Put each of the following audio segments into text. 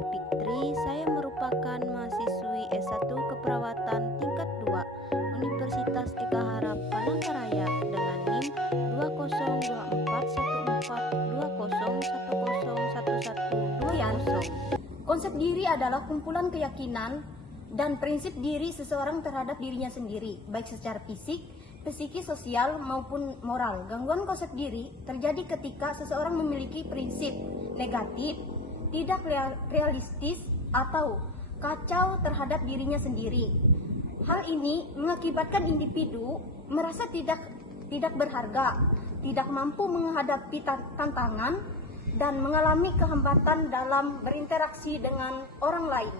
saya Fitri. Saya merupakan mahasiswi S1 Keperawatan tingkat 2 Universitas Eka Harap Palangkaraya dengan NIM 2024.2010101120. Konsep diri adalah kumpulan keyakinan dan prinsip diri seseorang terhadap dirinya sendiri, baik secara fisik, psikis, sosial maupun moral. Gangguan konsep diri terjadi ketika seseorang memiliki prinsip negatif, tidak realistis, atau kacau terhadap dirinya sendiri. Hal ini mengakibatkan individu merasa tidak berharga, tidak mampu menghadapi tantangan, dan mengalami kehambatan dalam berinteraksi dengan orang lain.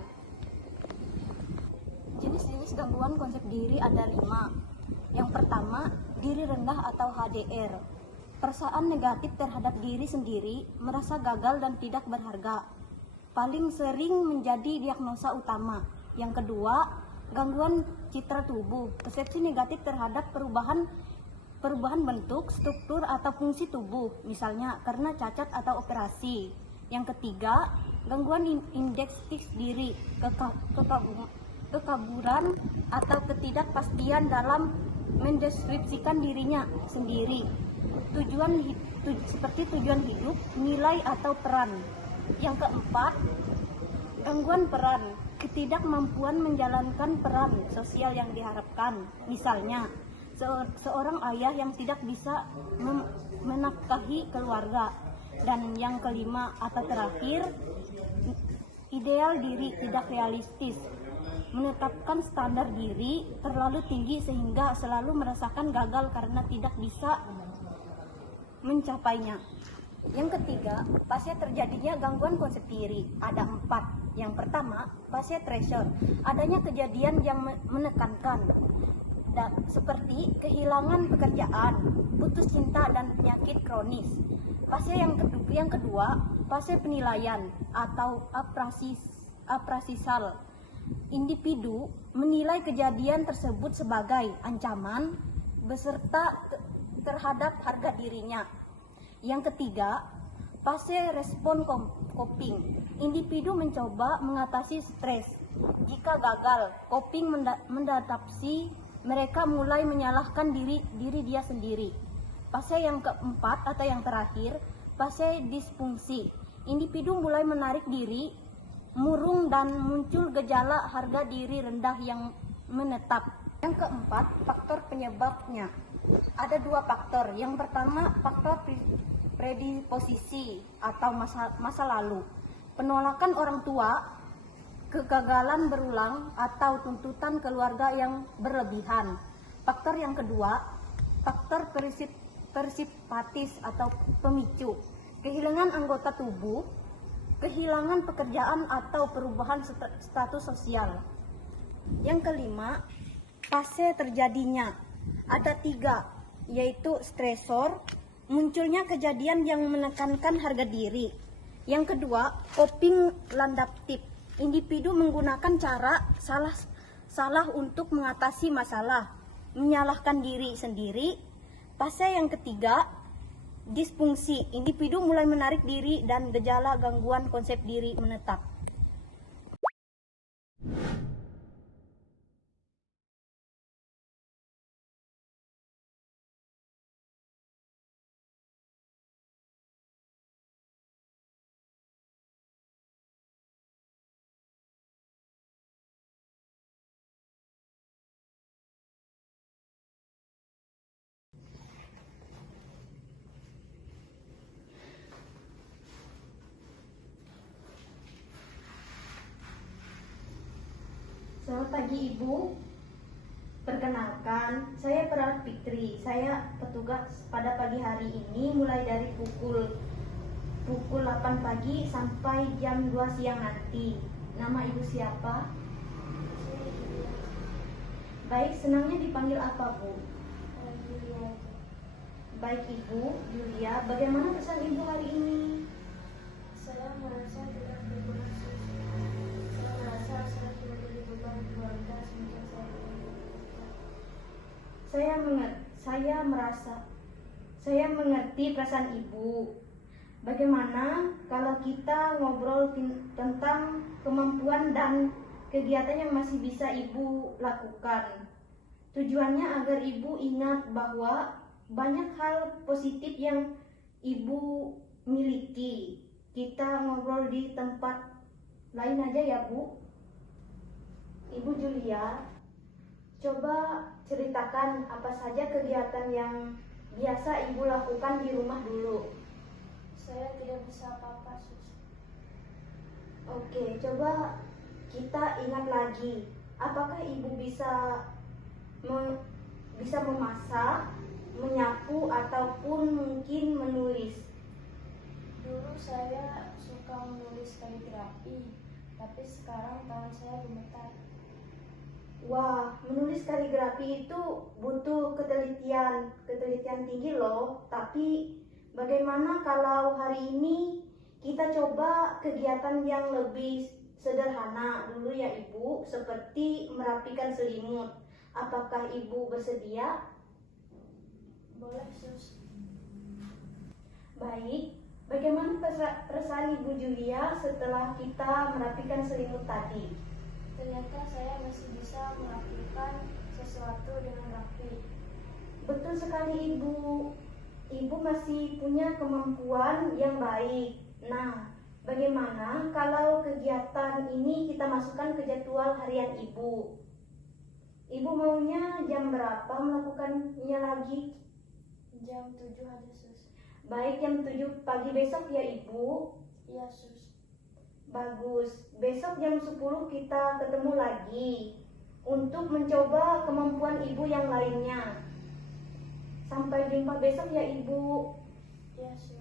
Jenis-jenis gangguan konsep diri ada 5. Yang pertama, diri rendah atau HDR. Perasaan negatif terhadap diri sendiri, merasa gagal dan tidak berharga. Paling sering menjadi diagnosa utama. Yang kedua, gangguan citra tubuh. Persepsi negatif terhadap perubahan bentuk, struktur, atau fungsi tubuh, misalnya karena cacat atau operasi. Yang ketiga, gangguan indeks diri, kekaburan atau ketidakpastian dalam mendeskripsikan dirinya sendiri. Seperti tujuan hidup, nilai atau peran. Yang keempat, gangguan peran, ketidakmampuan menjalankan peran sosial yang diharapkan, misalnya seorang ayah yang tidak bisa menafkahi keluarga. Dan yang kelima atau terakhir, ideal diri tidak realistis, menetapkan standar diri terlalu tinggi sehingga selalu merasakan gagal karena tidak bisa mencapainya. Yang ketiga, pasca terjadinya gangguan konsep diri ada 4. Yang pertama, pasca stressor, adanya kejadian yang menekankan, seperti kehilangan pekerjaan, putus cinta, dan penyakit kronis. Pasca yang kedua, pasca penilaian atau aprasisal. Individu menilai kejadian tersebut sebagai ancaman beserta terhadap harga dirinya. Yang ketiga, fase respon coping. Individu mencoba mengatasi stres. Jika gagal coping mengadaptasi, mereka mulai menyalahkan diri dia sendiri. Fase yang keempat atau yang terakhir, fase disfungsi. Individu mulai menarik diri, murung, dan muncul gejala harga diri rendah yang menetap. Yang keempat, faktor penyebabnya. Ada 2 faktor. Yang pertama, faktor predisposisi atau masa lalu. Penolakan orang tua, kegagalan berulang, atau tuntutan keluarga yang berlebihan. Faktor yang kedua, faktor persipatis atau pemicu. Kehilangan anggota tubuh, kehilangan pekerjaan, atau perubahan status sosial. Yang kelima, fase terjadinya. Ada 3, yaitu stresor, munculnya kejadian yang menekankan harga diri. Yang kedua, coping adaptif. Individu menggunakan cara salah untuk mengatasi masalah, menyalahkan diri sendiri. Fase yang ketiga, disfungsi. Individu mulai menarik diri dan gejala gangguan konsep diri menetap. Selamat pagi Ibu. Perkenalkan, saya Perawat Fitri. Saya petugas pada pagi hari ini mulai dari pukul 8 pagi sampai jam 2 siang nanti. Nama Ibu siapa? Baik, senangnya dipanggil apa, Bu? Julia. Baik Ibu, Julia, bagaimana pesan Ibu hari ini? Saya merasa tidak berfungsi. Saya merasa saya tidak jadi beban keluarga semenjak saya Saya mengerti perasaan Ibu. bagaimana kalau kita ngobrol tentang kemampuan dan kegiatan yang masih bisa ibu lakukan? Tujuannya agar ibu ingat bahwa banyak hal positif yang ibu miliki. Kita ngobrol di tempat lain aja ya, Bu. Ibu Julia, coba ceritakan apa saja kegiatan yang biasa ibu lakukan di rumah dulu. Saya tidak bisa apa-apa, Sus. Oke, coba kita ingat lagi. Apakah ibu bisa memasak, menyapu, ataupun mungkin menulis? Dulu saya suka menulis kaligrafi, tapi sekarang tangan saya gemetar. Wah, menulis kaligrafi itu butuh ketelitian tinggi loh. Tapi bagaimana kalau hari ini kita coba kegiatan yang lebih sederhana dulu ya Ibu, seperti merapikan selimut. Apakah Ibu bersedia? Boleh, Sus. Baik, bagaimana perasaan Ibu Julia setelah kita merapikan selimut tadi? Ternyata saya masih bisa melakukan sesuatu dengan rapi. Betul sekali Ibu. Ibu masih punya kemampuan yang baik. Nah, bagaimana kalau kegiatan ini kita masukkan ke jadwal harian Ibu? Ibu maunya jam berapa melakukannya lagi? Jam 7 aja, Sus. Baik, jam 7 pagi besok ya Ibu. Iya, Sus. Bagus. Besok jam 10 kita ketemu lagi untuk mencoba kemampuan Ibu yang lainnya. Sampai jumpa besok ya Ibu. Iya, Sus.